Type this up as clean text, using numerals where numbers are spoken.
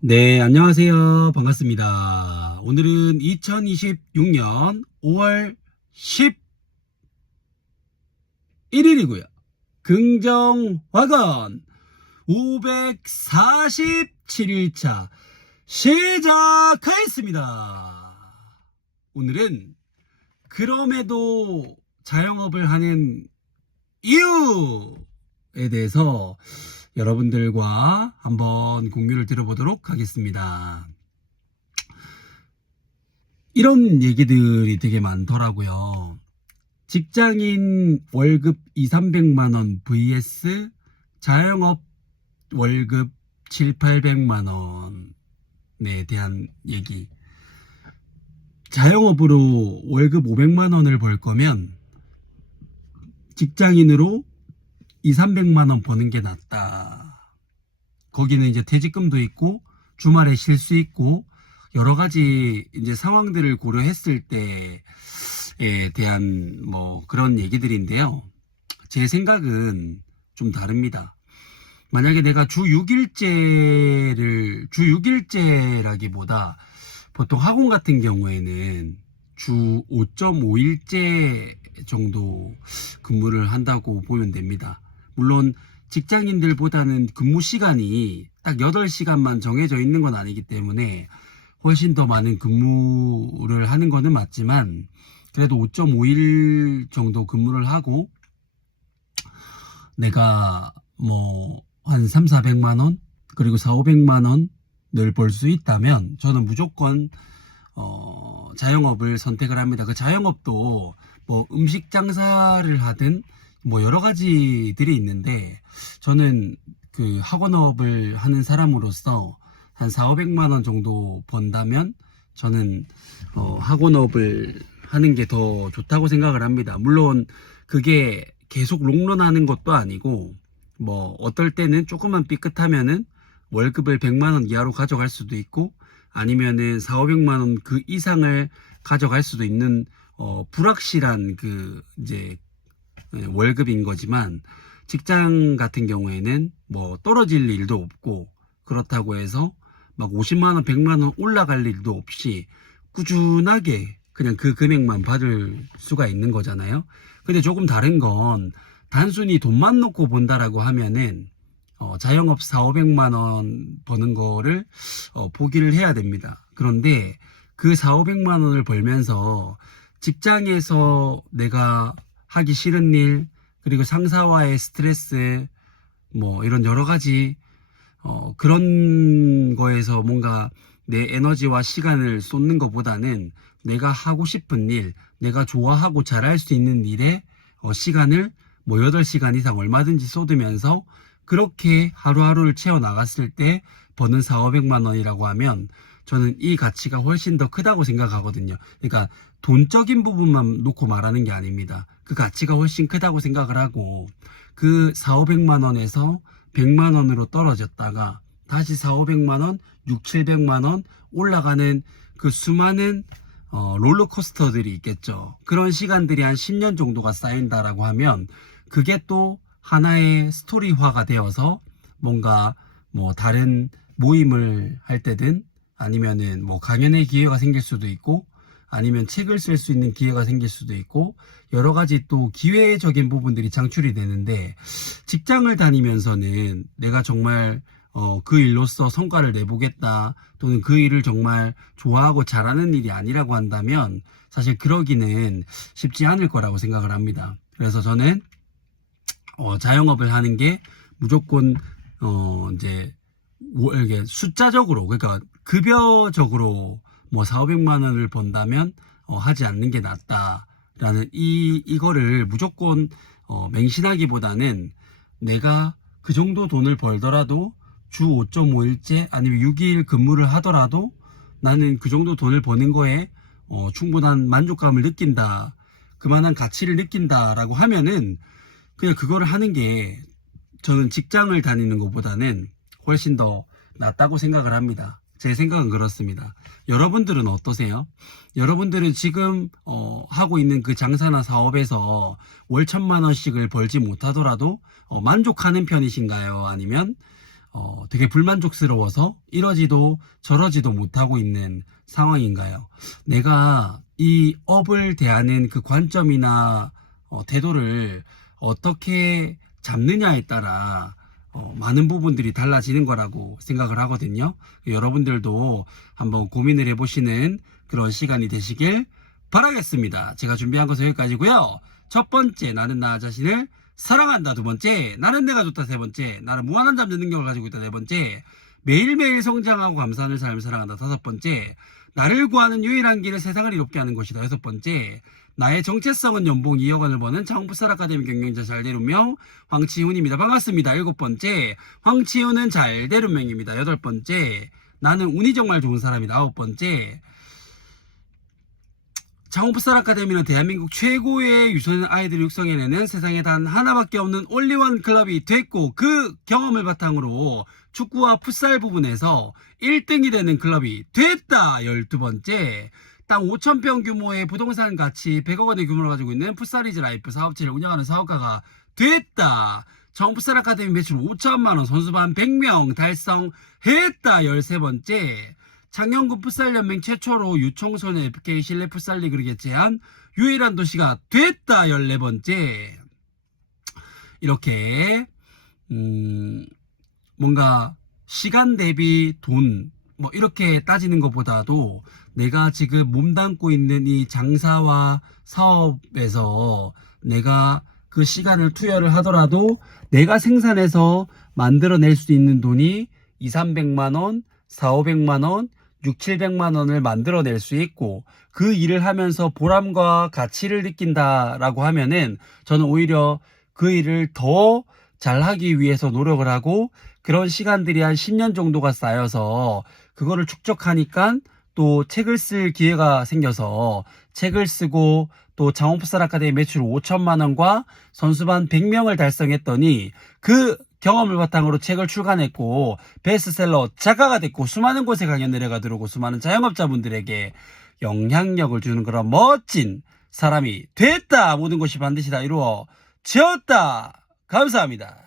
네, 안녕하세요. 반갑습니다. 오늘은 2026년 5월 11일이고요. 긍정화건 547일차 시작하였습니다. 오늘은 그럼에도 자영업을 하는 이유에 대해서 여러분들과 한번 공유를 들어보도록 하겠습니다. 이런 얘기들이 되게 많더라고요. 직장인 월급 2, 300만 원 vs 자영업 월급 7, 800만 원에 대한 얘기. 자영업으로 월급 500만 원을 벌 거면 직장인으로 2, 300만 원 버는 게 낫다. 거기는 이제 퇴직금도 있고 주말에 쉴 수 있고 여러 가지 이제 상황들을 고려했을 때에 대한 뭐 그런 얘기들인데요. 제 생각은 좀 다릅니다. 만약에 내가 주 6일제라기보다 보통 학원 같은 경우에는 주 5.5일제 정도 근무를 한다고 보면 됩니다. 물론 직장인들보다는 근무 시간이 딱 8시간만 정해져 있는 건 아니기 때문에 훨씬 더 많은 근무를 하는 거는 맞지만 그래도 5.5일 정도 근무를 하고 내가 뭐 한 3, 400만 원 그리고 4, 500만 원을 벌 수 있다면 저는 무조건 자영업을 선택을 합니다. 그 자영업도 뭐 음식 장사를 하든 뭐 여러 가지들이 있는데 저는 그 학원업을 하는 사람으로서 한 4, 500만 원 정도 번다면 저는 학원업을 하는 게 더 좋다고 생각을 합니다. 물론 그게 계속 롱런하는 것도 아니고 뭐 어떨 때는 조금만 삐끗하면은 월급을 100만 원 이하로 가져갈 수도 있고 아니면은 4, 500만 원 그 이상을 가져갈 수도 있는 불확실한 그 이제 월급인 거지만 직장 같은 경우에는 뭐 떨어질 일도 없고 그렇다고 해서 막 50만 원, 100만 원 올라갈 일도 없이 꾸준하게 그냥 그 금액만 받을 수가 있는 거잖아요. 근데 조금 다른 건 단순히 돈만 놓고 본다라고 하면은 자영업 4, 500만 원 버는 거를 포기를 해야 됩니다. 그런데 그 4, 500만 원을 벌면서 직장에서 내가 하기 싫은 일 그리고 상사와의 스트레스 뭐 이런 여러 가지 그런 거에서 뭔가 내 에너지와 시간을 쏟는 것보다는 내가 하고 싶은 일, 내가 좋아하고 잘할 수 있는 일에 시간을 뭐 8시간 이상 얼마든지 쏟으면서 그렇게 하루하루를 채워 나갔을 때 버는 4, 500만 원이라고 하면 저는 이 가치가 훨씬 더 크다고 생각하거든요. 그러니까 돈적인 부분만 놓고 말하는 게 아닙니다. 그 가치가 훨씬 크다고 생각을 하고 그 4, 500만 원에서 100만 원으로 떨어졌다가 다시 4, 500만 원, 6, 700만 원 올라가는 그 수많은 롤러코스터들이 있겠죠. 그런 시간들이 한 10년 정도가 쌓인다라고 하면 그게 또 하나의 스토리화가 되어서 뭔가 뭐 다른 모임을 할 때든 아니면은 뭐 강연의 기회가 생길 수도 있고 아니면 책을 쓸 수 있는 기회가 생길 수도 있고 여러 가지 또 기회적인 부분들이 창출이 되는데 직장을 다니면서는 내가 정말 그 일로서 성과를 내보겠다 또는 그 일을 정말 좋아하고 잘하는 일이 아니라고 한다면 사실 그러기는 쉽지 않을 거라고 생각을 합니다. 그래서 저는 자영업을 하는 게 무조건 이제 이게 숫자적으로 그러니까 급여적으로 뭐 4, 500만 원을 번다면 하지 않는 게 낫다라는 이거를 무조건 맹신하기보다는 내가 그 정도 돈을 벌더라도 주 5.5일째 아니면 6일 근무를 하더라도 나는 그 정도 돈을 버는 거에 충분한 만족감을 느낀다. 그만한 가치를 느낀다라고 하면은 그냥 그거를 하는 게 저는 직장을 다니는 것보다는 훨씬 더 낫다고 생각을 합니다. 제 생각은 그렇습니다. 여러분들은 어떠세요? 여러분들은 지금 하고 있는 그 장사나 사업에서 월 1,000만 원씩을 벌지 못하더라도 만족하는 편이신가요? 아니면 되게 불만족스러워서 이러지도 저러지도 못하고 있는 상황인가요? 내가 이 업을 대하는 그 관점이나 태도를 어떻게 잡느냐에 따라 많은 부분들이 달라지는 거라고 생각을 하거든요. 여러분들도 한번 고민을 해보시는 그런 시간이 되시길 바라겠습니다. 제가 준비한 것은 여기까지고요. 첫 번째, 나는 나 자신을 사랑한다. 두 번째, 나는 내가 좋다. 세 번째, 나는 무한한 잠재 능력을 가지고 있다. 네 번째, 매일매일 성장하고 감사하는 삶을 사랑한다. 다섯 번째, 나를 구하는 유일한 길을 세상을 이롭게 하는 것이다. 여섯 번째, 나의 정체성은 연봉 2억 원을 버는 창업부설 아카데미 경영자 잘되룬명 황치훈입니다. 반갑습니다. 일곱 번째, 황치훈은 잘되룬명입니다. 여덟 번째, 나는 운이 정말 좋은 사람이다. 아홉 번째, 창업부설 아카데미는 대한민국 최고의 유소년 아이들을 육성해내는 세상에 단 하나밖에 없는 올리원 클럽이 됐고, 그 경험을 바탕으로 축구와 풋살 부분에서 1등이 되는 클럽이 됐다. 12번째, 땅 5,000평 규모의 부동산 가치 100억 원의 규모를 가지고 있는 풋살이즈 라이프 사업체를 운영하는 사업가가 됐다. 창업부설 아카데미 매출 5천만 원, 선수반 100명 달성했다. 13번째, 창녕군 풋살연맹 최초로 유청소년 FK 실내 풋살 리그를 개최한 유일한 도시가 됐다. 14번째, 이렇게 뭔가 시간 대비 돈 뭐 이렇게 따지는 것보다도 내가 지금 몸담고 있는 이 장사와 사업에서 내가 그 시간을 투여를 하더라도 내가 생산해서 만들어낼 수 있는 돈이 2, 300만원, 4, 500만원, 6, 700만원을 만들어낼 수 있고, 그 일을 하면서 보람과 가치를 느낀다라고 하면은 저는 오히려 그 일을 더 잘하기 위해서 노력을 하고, 그런 시간들이 한 10년 정도가 쌓여서 그거를 축적하니까 또 책을 쓸 기회가 생겨서 책을 쓰고, 또 창업부설 아카데미 매출 5천만 원과 선수반 100명을 달성했더니 그 경험을 바탕으로 책을 출간했고 베스트셀러 작가가 됐고, 수많은 곳에 강연 내려가 들어오고 수많은 자영업자분들에게 영향력을 주는 그런 멋진 사람이 됐다. 모든 것이 반드시 다 이루어졌다. 감사합니다.